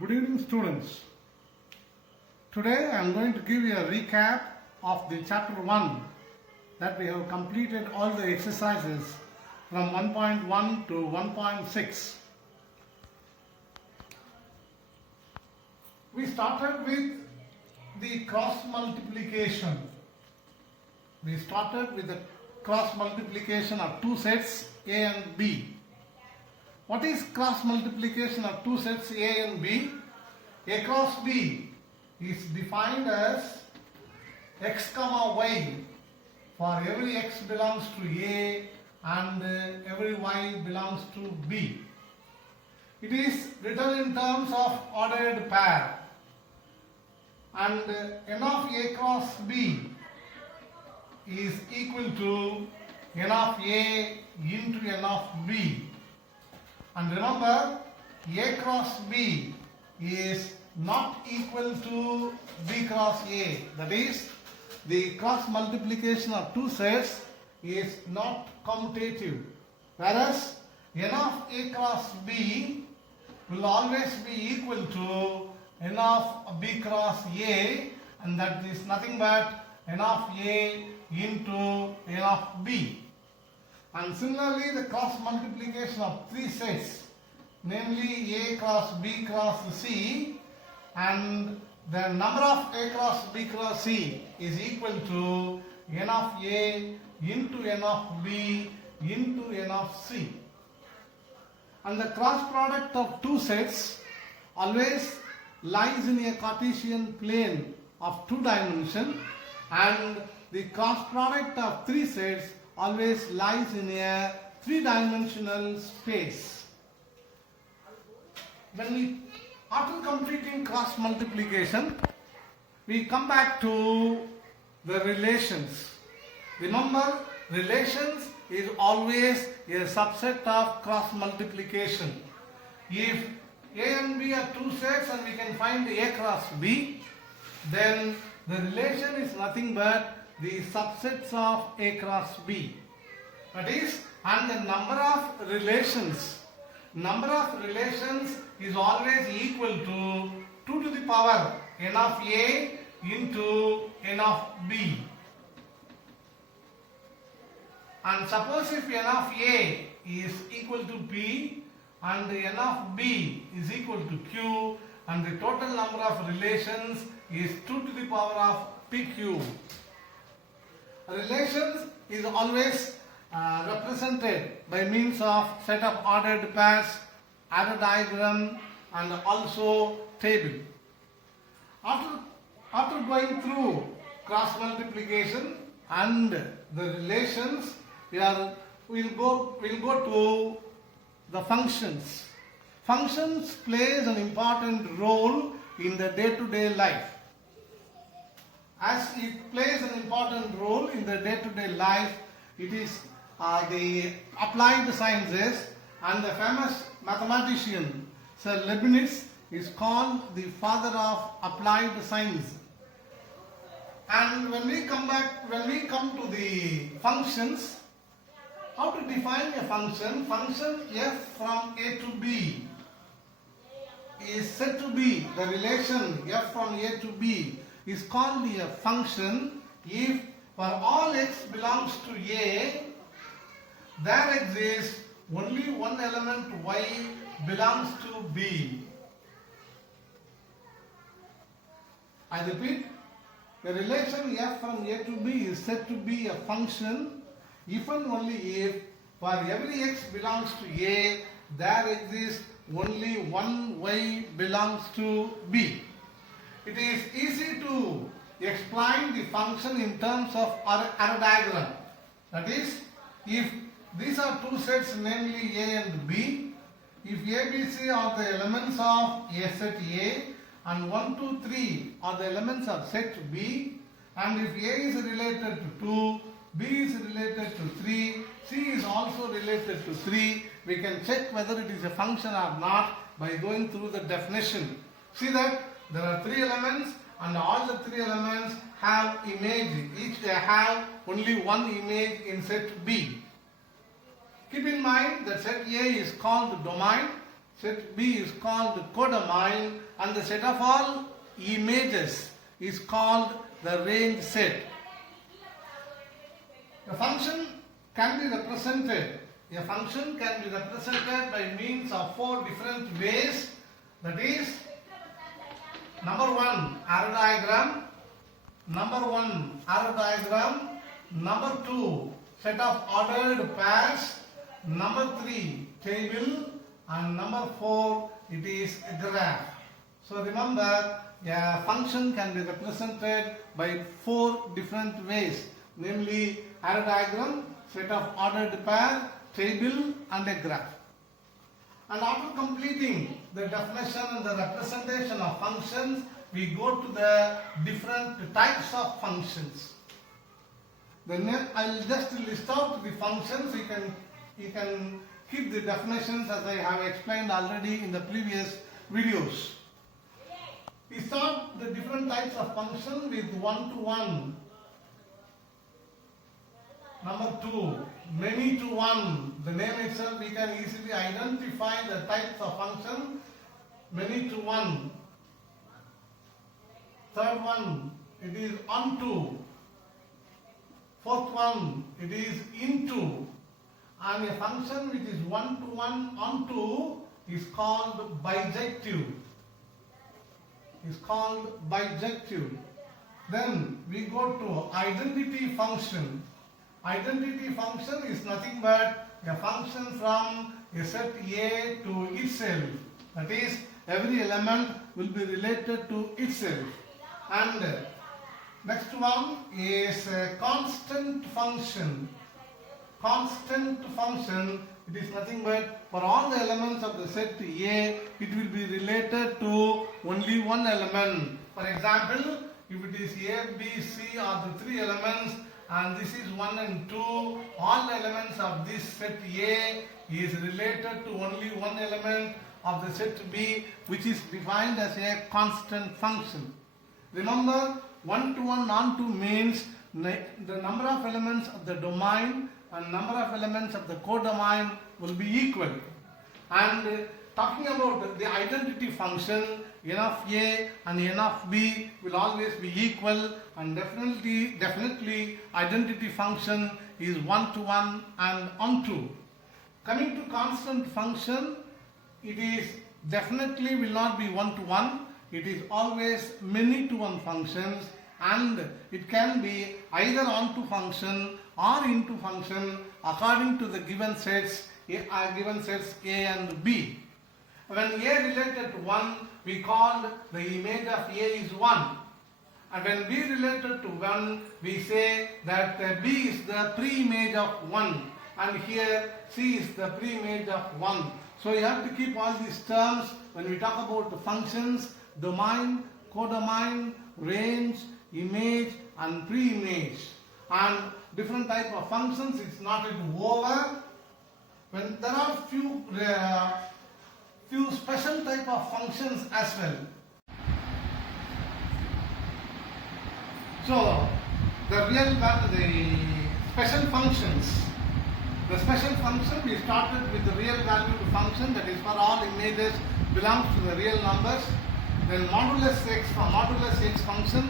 Good evening, students. Today I am going to give you a recap of the chapter 1 that we have completed all the exercises from 1.1 to 1.6. We started with the cross multiplication. We started with the cross multiplication of two sets A and B. What is cross multiplication of two sets A and B? A cross B is defined as x comma y for every x belongs to A and every y belongs to B. It is written in terms of ordered pair, and n of A cross B is equal to n of A into n of B. And remember, A cross B is not equal to B cross A. That is, the cross multiplication of two sets is not commutative. Whereas, n of A cross B will always be equal to n of B cross A, and that is nothing but n of A into n of B. And similarly, the cross multiplication of three sets, namely A cross B cross C, and the number of A cross B cross C is equal to n of A into n of B into n of C. And the cross product of two sets always lies in a Cartesian plane of two dimensions, and the cross product of three sets always lies in a three-dimensional space. After completing cross multiplication, we come back to the relations. Remember, relations is always a subset of cross multiplication. If A and B are two sets and we can find A cross B, then the relation is nothing but the subsets of A cross B. That is, and the number of relations is always equal to 2 to the power n of A into n of B. And suppose if n of A is equal to P and n of B is equal to Q, and the total number of relations is 2 to the power of PQ. Relations is always represented by means of set of ordered pairs, arrow diagram, and also table. After going through cross multiplication and the relations, we'll go to the functions. Functions plays an important role in the day-to-day life. As it plays an important role in the day-to-day life, it is the applied sciences, and the famous mathematician Sir Leibniz is called the father of applied science. And when we come to the functions, how to define a function? Function f from A to B is said to be, the relation f from A to B is called a function if for all x belongs to A, there exists only one element y belongs to B. I repeat, the relation f from A to B is said to be a function if and only if for every x belongs to A, there exists only one y belongs to B. It is easy to explain the function in terms of arrow diagram. That is, if these are two sets, namely A and B, if A, B, C are the elements of A set A, and 1, 2, 3 are the elements of set B, and if A is related to 2, B is related to 3, C is also related to 3, we can check whether it is a function or not by going through the definition. See that there are three elements, and all the three elements have image. Each they have only one image in set B. Keep in mind that set A is called domain, Set B is called codomain, and the set of all images is called the range set. A function can be represented. A function can be represented by means of 4 different ways. That is, number 1, arrow diagram. Number 1, arrow diagram. Number 2, set of ordered pairs. Number 3, table. And number 4, it is a graph. So remember, a function can be represented by 4 different ways, namely arrow diagram, set of ordered pair, table and a graph. And after completing the definition and the representation of functions, we go to the different types of functions. Then I will just list out the functions. You can keep the definitions as I have explained already in the previous videos. We start the different types of function with one-to-one. Number 2, many-to-one. The name itself, we can easily identify the types of function. Many-to-one. Third one, it is onto. Fourth one, it is into. And a function which is one-to-one onto is called bijective. Then we go to identity function. Identity function is nothing but a function from a set A to itself. That is, every element will be related to itself. And next one is a constant function. Constant function, it is nothing but for all the elements of the set A, it will be related to only one element. For example, if it is A, B, C are the 3 elements, and this is 1 and 2, all elements of this set A is related to only one element of the set B, which is defined as a constant function. Remember, one-to-one onto means the number of elements of the domain and number of elements of the codomain will be equal. And talking about the identity function, n of A and n of B will always be equal, and definitely identity function is one-to-one and onto. Coming to constant function, it is definitely will not be one-to-one. It is always many-to-one functions, and it can be either onto function or into function according to the given sets A and B. When A related to 1, we call the image of A is 1. And when B related to 1, we say that B is the pre-image of 1. And here C is the pre-image of 1. So you have to keep all these terms when we talk about the functions: domain, codomain, range, image and pre-image. And different type of functions, it's not over. When there are few special type of functions as well. So the special functions. The special function, we started with the real valued function, that is for all images belongs to the real numbers. Then modulus x for modulus x function,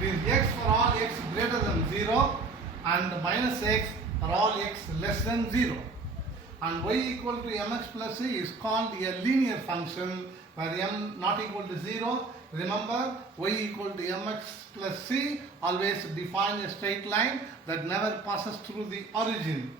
it is x for all x greater than 0 and minus x for all x less than 0. And y equal to mx plus c is called a linear function where m not equal to 0. Remember, y equal to mx plus c always define a straight line that never passes through the origin.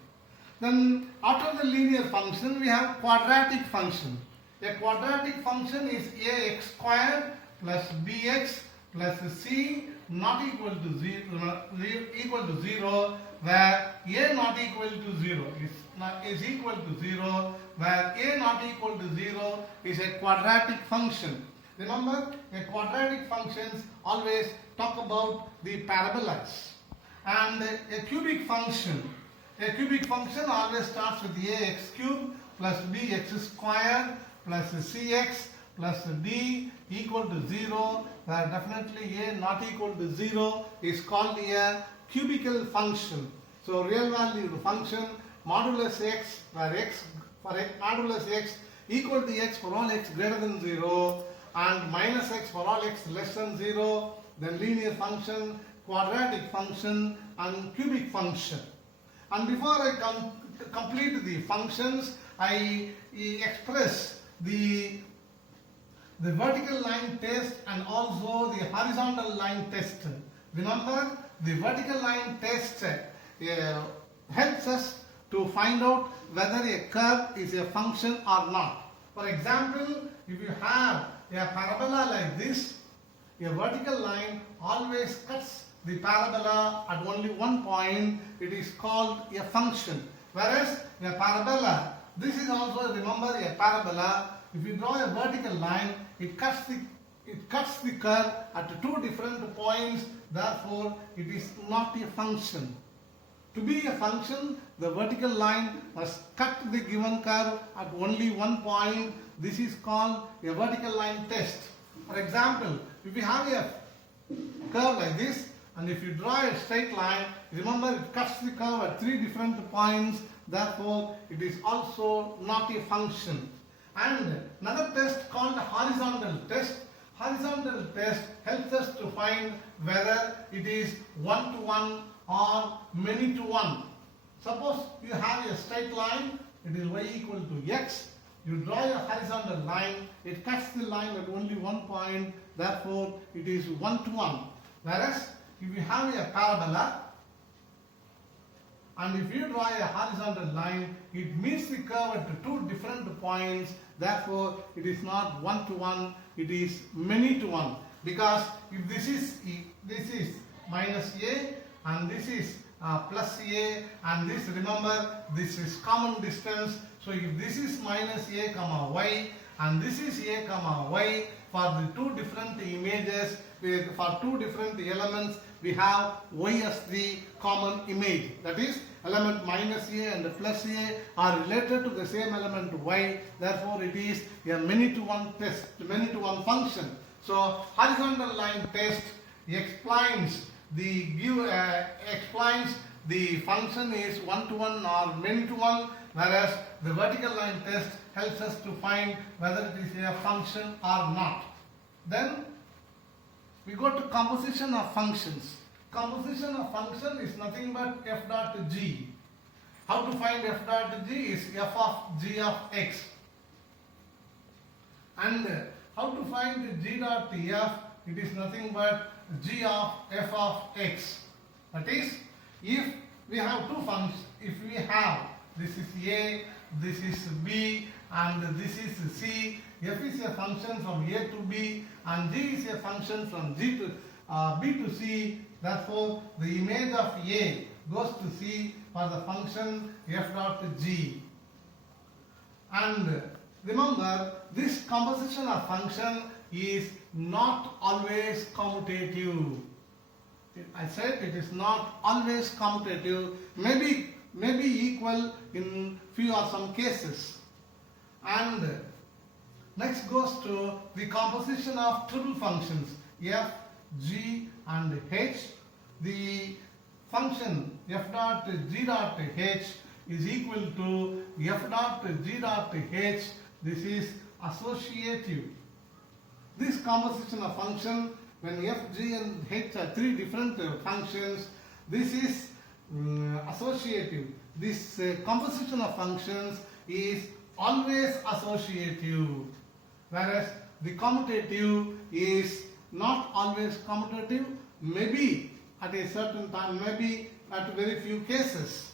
Then after the linear function we have quadratic function. A quadratic function is ax squared plus bx plus c not equal to 0 where a not equal to 0 is equal to 0, where a not equal to 0 is a quadratic function. Remember, a quadratic functions always talk about the parabolas. And a cubic function always starts with ax cubed plus bx squared plus cx plus d equal to 0, where definitely a not equal to 0 is called a cubical function. So real valued function modulus x, where x for modulus x equal to x for all x greater than 0 and minus x for all x less than 0, then linear function, quadratic function and cubic function. And before I complete the functions, I express the vertical line test and also the horizontal line test. Remember, the vertical line test helps us to find out whether a curve is a function or not. For example, if you have a parabola like this, a vertical line always cuts the parabola at only one point. It is called a function. Whereas a parabola, this is also, remember, a parabola. If you draw a vertical line, it cuts the curve at two different points. Therefore, it is not a function. To be a function, the vertical line must cut the given curve at only one point. This is called a vertical line test. For example, if you have a curve like this, and if you draw a straight line, remember it cuts the curve at three different points. Therefore, it is also not a function. And another test called the horizontal test. Horizontal test helps us to find whether it is one-to-one or many-to-one. Suppose you have a straight line, it is y equal to x. You draw a horizontal line, it cuts the line at only one point, therefore it is one-to-one. Whereas if you have a parabola and if you draw a horizontal line, it meets the curve at two different points, therefore it is not one-to-one, it is many-to-one. Because if this is minus a and this is plus a, and this, remember, this is common distance. So if this is minus a comma y and this is a comma y, for the two different images, for two different elements, we have y as the common image. That is, element minus a and plus a are related to the same element y. Therefore, it is a many-to-one test, many-to-one function. So, horizontal line test explains the function is one-to-one or many-to-one, whereas the vertical line test helps us to find whether it is a function or not. Then we go to composition of functions. Composition of function is nothing but f dot g. How to find f dot g is f of g of x. And how to find g dot f? It is nothing but g of f of x. That is, if we have two functions, if we have this is a, this is b, and this is c, f is a function from a to b, and g is a function from b to c. Therefore, the image of a goes to c for the function f dot g. And remember, this composition of function is not always commutative. I said it is not always commutative, maybe equal in few or some cases. And next goes to the composition of triple functions f, g and h. The function f dot g dot h is equal to f dot g dot h. This is associative. This composition of function, when f, g and h are three different functions, this is associative. This composition of functions is always associative, whereas the commutative is not always commutative, maybe at a certain time, maybe at very few cases.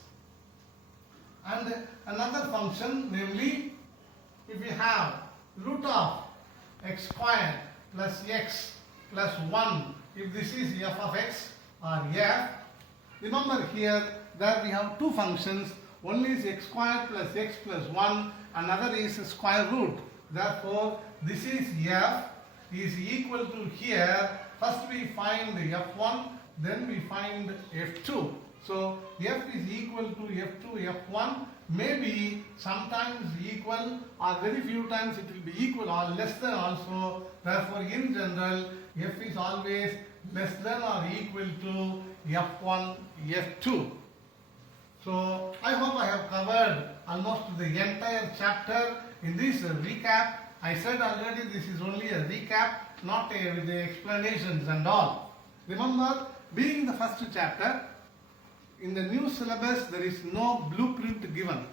And another function, namely, if we have root of x squared plus x plus 1, if this is f of x or f, remember here that we have two functions. One is x squared plus x plus 1, another is square root. Therefore, this is f is equal to here. First we find the f1, then we find f2. So f is equal to f2, f1, maybe sometimes equal or very few times it will be equal or less than also. Therefore, in general, f is always less than or equal to f1, f2. So I hope I have covered almost the entire chapter in this recap, I said already this is only a recap, not with the explanations and all. Remember, being the first chapter, in the new syllabus there is no blueprint given.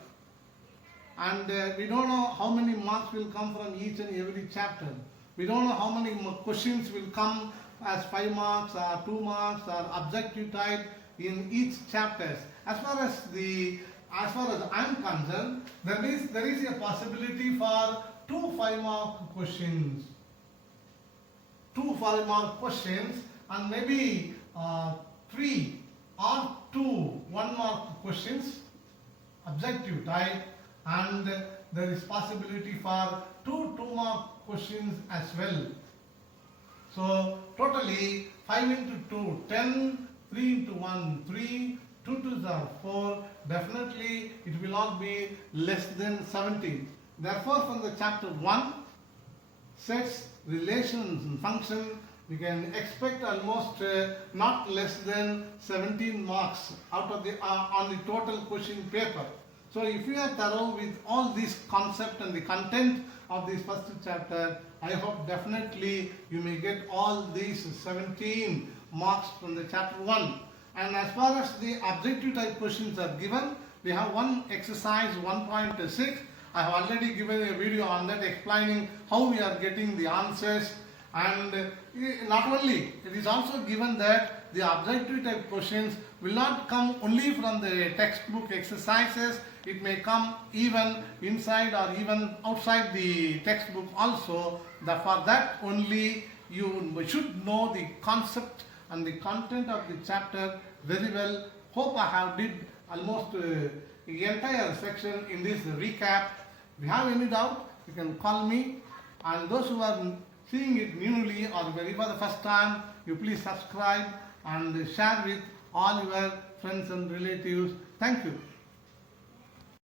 And we don't know how many marks will come from each and every chapter. We don't know how many questions will come as 5 marks or 2 marks or objective type in each chapter. As far as I am concerned, there is a possibility for 2 5-mark questions. 2 5-mark questions and maybe 3 or 2 1-mark questions, objective type, and there is possibility for 2 2-mark questions as well. So totally 5 into 2, 10, 3 into 1, 3, 2 2s are 4, definitely it will not be less than 17. Therefore from the chapter 1, sets, relations and function, we can expect almost not less than 17 marks out of the on the total question paper. So if you are thorough with all these concept and the content of this first chapter, I hope definitely you may get all these 17 marks from the chapter 1. And as far as the objective type questions are given, we have one exercise 1.6. I have already given a video on that explaining how we are getting the answers. And not only, it is also given that the objective type questions will not come only from the textbook exercises, it may come even inside or even outside the textbook also. For that only you should know the concept and the content of the chapter very well. Hope I have did almost the entire section in this recap. If you have any doubt, you can call me, and those who are seeing it newly or very for the first time, you please subscribe and share with all your friends and relatives. Thank you.